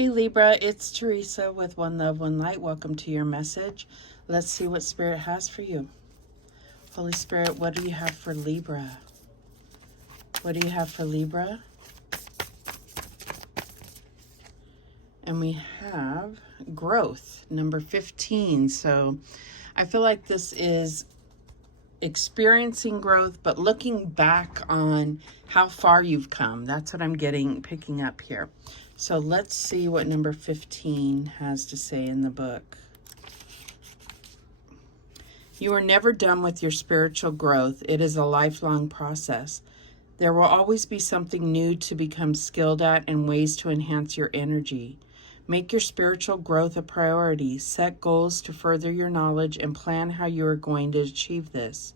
Hey Libra, it's Teresa with One Love, One Light. Welcome to your message. Let's see what Spirit has for you. Holy Spirit, what do you have for Libra? What do you have for Libra? And we have growth, number 15. So I feel like this is experiencing growth, but looking back on how far you've come. That's what I'm picking up here. So let's see what number 15 has to say in the book. You are never done with your spiritual growth. It is a lifelong process. There will always be something new to become skilled at and ways to enhance your energy. Make your spiritual growth a priority. Set goals to further your knowledge and plan how you are going to achieve this.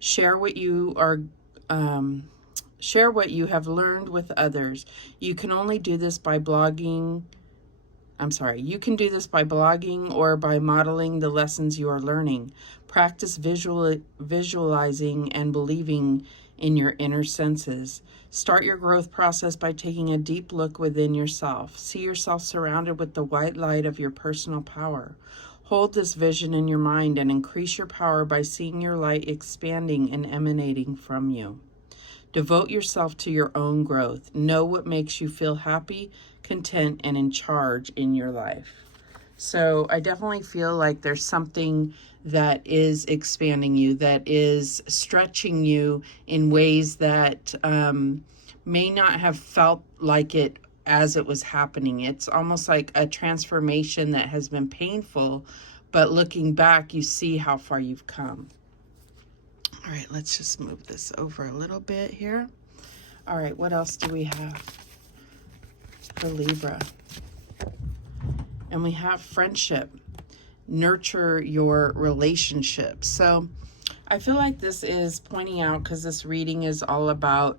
Share what you have learned with others. You can do this by blogging or by modeling the lessons you are learning. Practice visualizing and believing in your inner senses. Start your growth process by taking a deep look within yourself. See yourself surrounded with the white light of your personal power. Hold this vision in your mind and increase your power by seeing your light expanding and emanating from you. Devote yourself to your own growth. Know what makes you feel happy, content, and in charge in your life. So I definitely feel like there's something that is expanding you, that is stretching you in ways that may not have felt like it as it was happening. It's almost like a transformation that has been painful, but looking back, you see how far you've come. All right, let's just move this over a little bit here. All right, what else do we have for Libra? And we have friendship. Nurture your relationship. So I feel like this is pointing out, because this reading is all about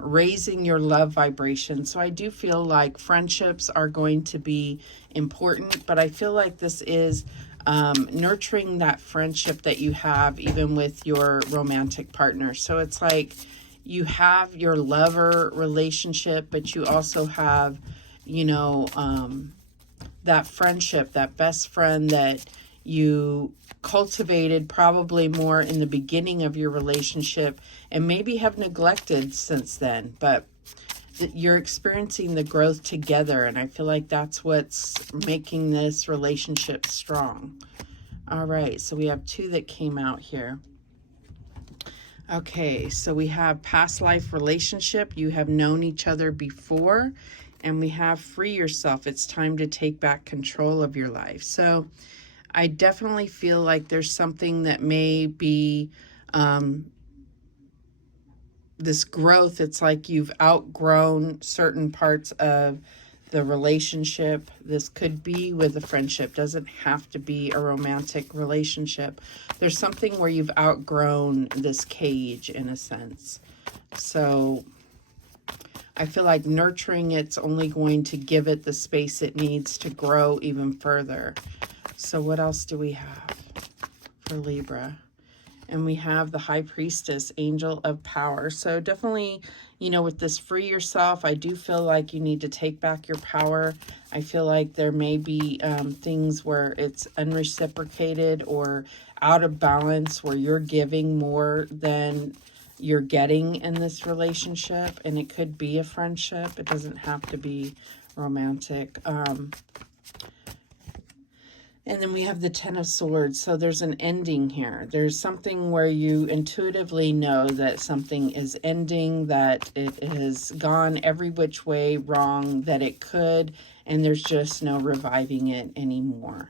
raising your love vibration. So I do feel like friendships are going to be important, but I feel like this is nurturing that friendship that you have even with your romantic partner. So it's like you have your lover relationship, but you also have, that friendship, that best friend that you cultivated probably more in the beginning of your relationship and maybe have neglected since then, but you're experiencing the growth together, and I feel like that's what's making this relationship strong. All right, so we have two that came out here. Okay, so we have past life relationship. You have known each other before. And we have free yourself. It's time to take back control of your life. So I definitely feel like there's something that may be this growth. It's like you've outgrown certain parts of the relationship. This could be with a friendship. Doesn't have to be a romantic relationship. There's something where you've outgrown this cage in a sense. So I feel like nurturing it's only going to give it the space it needs to grow even further. So what else do we have for Libra? And we have the High Priestess, Angel of Power. So definitely, with this free yourself, I do feel like you need to take back your power. I feel like there may be things where it's unreciprocated or out of balance, where you're giving more than you're getting in this relationship, and it could be a friendship. It doesn't have to be romantic. And then we have the Ten of Swords. So there's an ending here. There's something where you intuitively know that something is ending, that it has gone every which way wrong that it could, and there's just no reviving it anymore.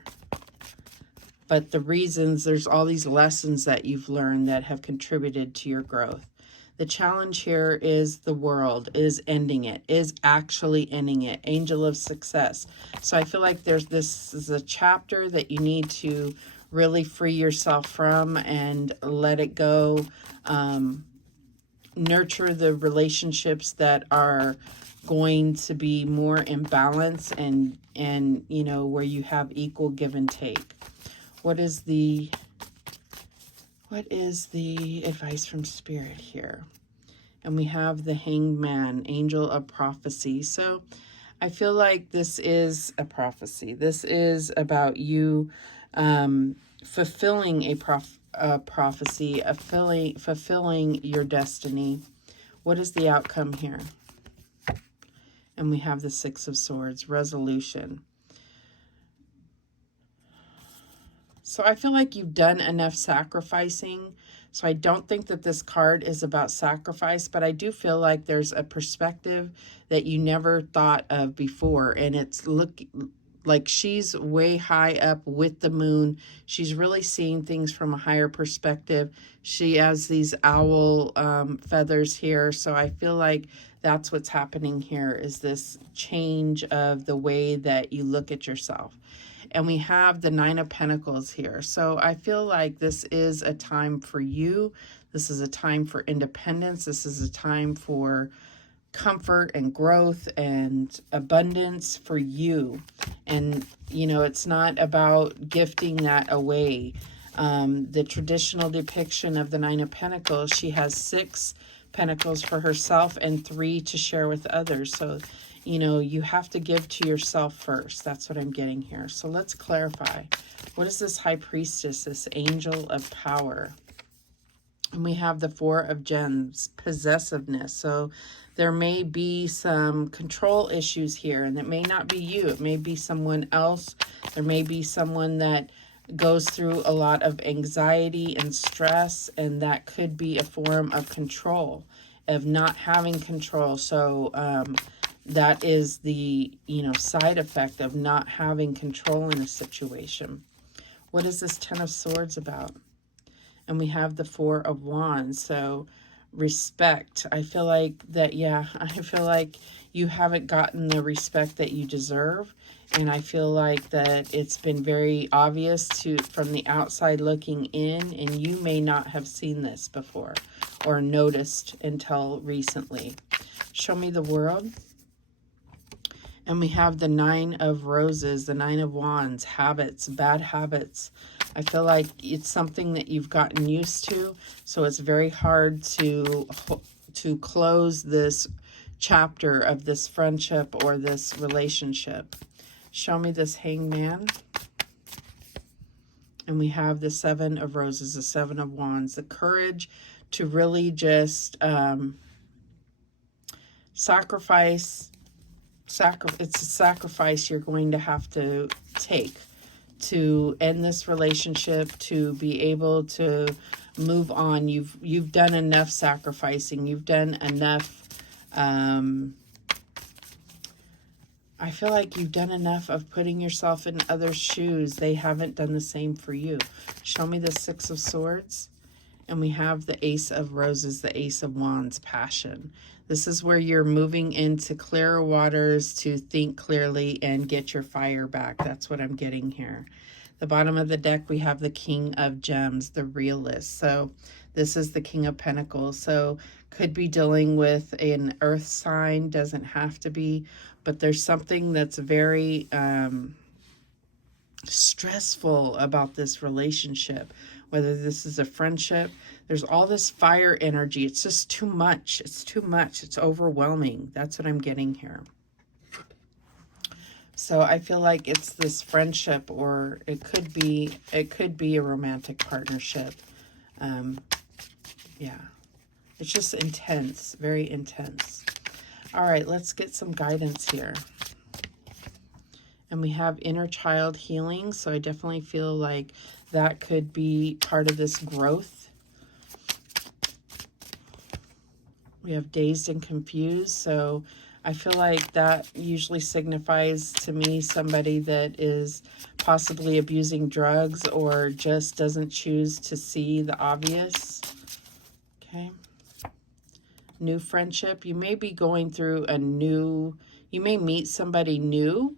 But the reasons, there's all these lessons that you've learned that have contributed to your growth. The challenge here is the world, is ending it, is actually ending it. Angel of Success. So I feel like this is a chapter that you need to really free yourself from and let it go. Nurture the relationships that are going to be more in balance and where you have equal give and take. What is the advice from Spirit here? And we have the Hanged Man, Angel of Prophecy. So I feel like this is a prophecy. This is about you fulfilling a prophecy, fulfilling your destiny. What is the outcome here? And we have the Six of Swords, resolution. So I feel like you've done enough sacrificing. So I don't think that this card is about sacrifice, but I do feel like there's a perspective that you never thought of before. And it's like she's way high up with the moon. She's really seeing things from a higher perspective. She has these owl feathers here. So I feel like that's what's happening here, is this change of the way that you look at yourself. And we have the Nine of Pentacles here. So I feel like this is a time for you. This is a time for independence. This is a time for comfort and growth and abundance for you. And, you know, it's not about gifting that away. The traditional depiction of the Nine of Pentacles, she has 6 pentacles for herself and 3 to share with others. So, you know, you have to give to yourself first. That's what I'm getting here. So let's clarify. What is this High Priestess, this angel of power? And we have the 4 of Gems, possessiveness. So there may be some control issues here, and it may not be you. It may be someone else. There may be someone that goes through a lot of anxiety and stress, and that could be a form of control, of not having control. So that is the, you know, side effect of not having control in a situation. What is this Ten of Swords about? And we have the 4 of Wands. So respect. I feel like that, yeah, I feel like you haven't gotten the respect that you deserve. And I feel like that it's been very obvious from the outside looking in, and you may not have seen this before or noticed until recently. Show me the World. And we have the 9 of Roses, the 9 of Wands, habits, bad habits. I feel like it's something that you've gotten used to, so it's very hard to close this chapter of this friendship or this relationship. Show me this Hangman. And we have the 7 of Roses, the 7 of Wands, the courage to really just sacrifice. It's a sacrifice you're going to have to take to end this relationship, to be able to move on. You've done enough sacrificing. You've done enough. I feel like you've done enough of putting yourself in others' shoes. They haven't done the same for you. Show me the 6 of Swords. And we have the Ace of Roses, the Ace of Wands, passion. This is where you're moving into clearer waters to think clearly and get your fire back. That's what I'm getting here. The bottom of the deck, we have the King of Gems, the realist. So this is the King of Pentacles. So could be dealing with an earth sign, doesn't have to be, but there's something that's very stressful about this relationship. Whether this is a friendship, there's all this fire energy. It's just too much. It's too much. It's overwhelming. That's what I'm getting here. So I feel like it's this friendship, or it could be a romantic partnership. Yeah, it's just intense, very intense. All right, let's get some guidance here. And we have inner child healing. So I definitely feel like that could be part of this growth. We have dazed and confused. So I feel like that usually signifies to me somebody that is possibly abusing drugs or just doesn't choose to see the obvious. Okay. New friendship. You may be going through you may meet somebody new.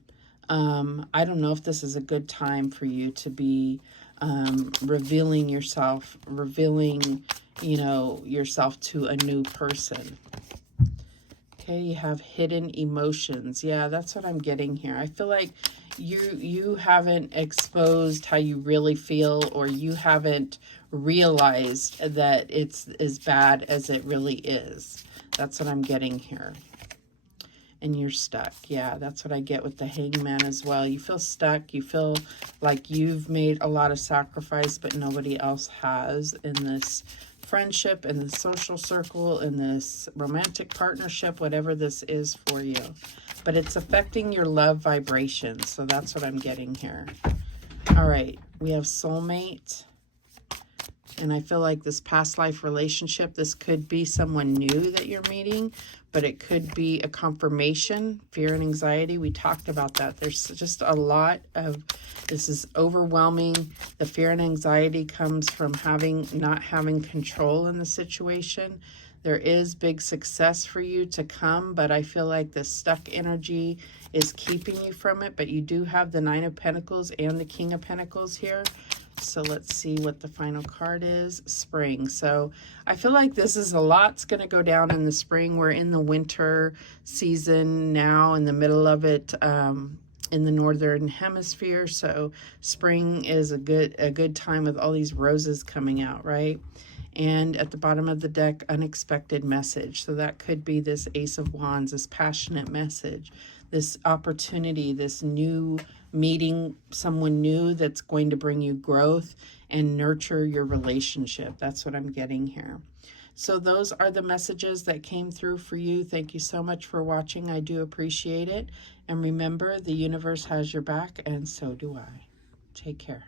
I don't know if this is a good time for you to be revealing yourself, yourself to a new person. Okay, you have hidden emotions. Yeah, that's what I'm getting here. I feel like you haven't exposed how you really feel, or you haven't realized that it's as bad as it really is. That's what I'm getting here. and you're stuck. Yeah, that's what I get with the Hangman as well. You feel stuck. You feel like you've made a lot of sacrifice, but nobody else has in this friendship, in the social circle, in this romantic partnership, whatever this is for you. But it's affecting your love vibrations. So that's what I'm getting here. All right, we have soulmate. And I feel like this past life relationship, this could be someone new that you're meeting, but it could be a confirmation. Fear and anxiety, we talked about that. There's just a lot of, this is overwhelming. The fear and anxiety comes from not having control in the situation. There is big success for you to come, but I feel like the stuck energy is keeping you from it. But you do have the Nine of Pentacles and the King of Pentacles here. So let's see what the final card is. Spring. So I feel like this is a lot's going to go down in the spring. We're in the winter season now, in the middle of it, in the northern hemisphere. So spring is a good time with all these roses coming out, right? And at the bottom of the deck, unexpected message. So that could be this Ace of Wands, this passionate message, this opportunity, this new meeting someone new that's going to bring you growth and nurture your relationship. That's what I'm getting here. So those are the messages that came through for you. Thank you so much for watching. I do appreciate it. And remember, the universe has your back, and so do I. Take care.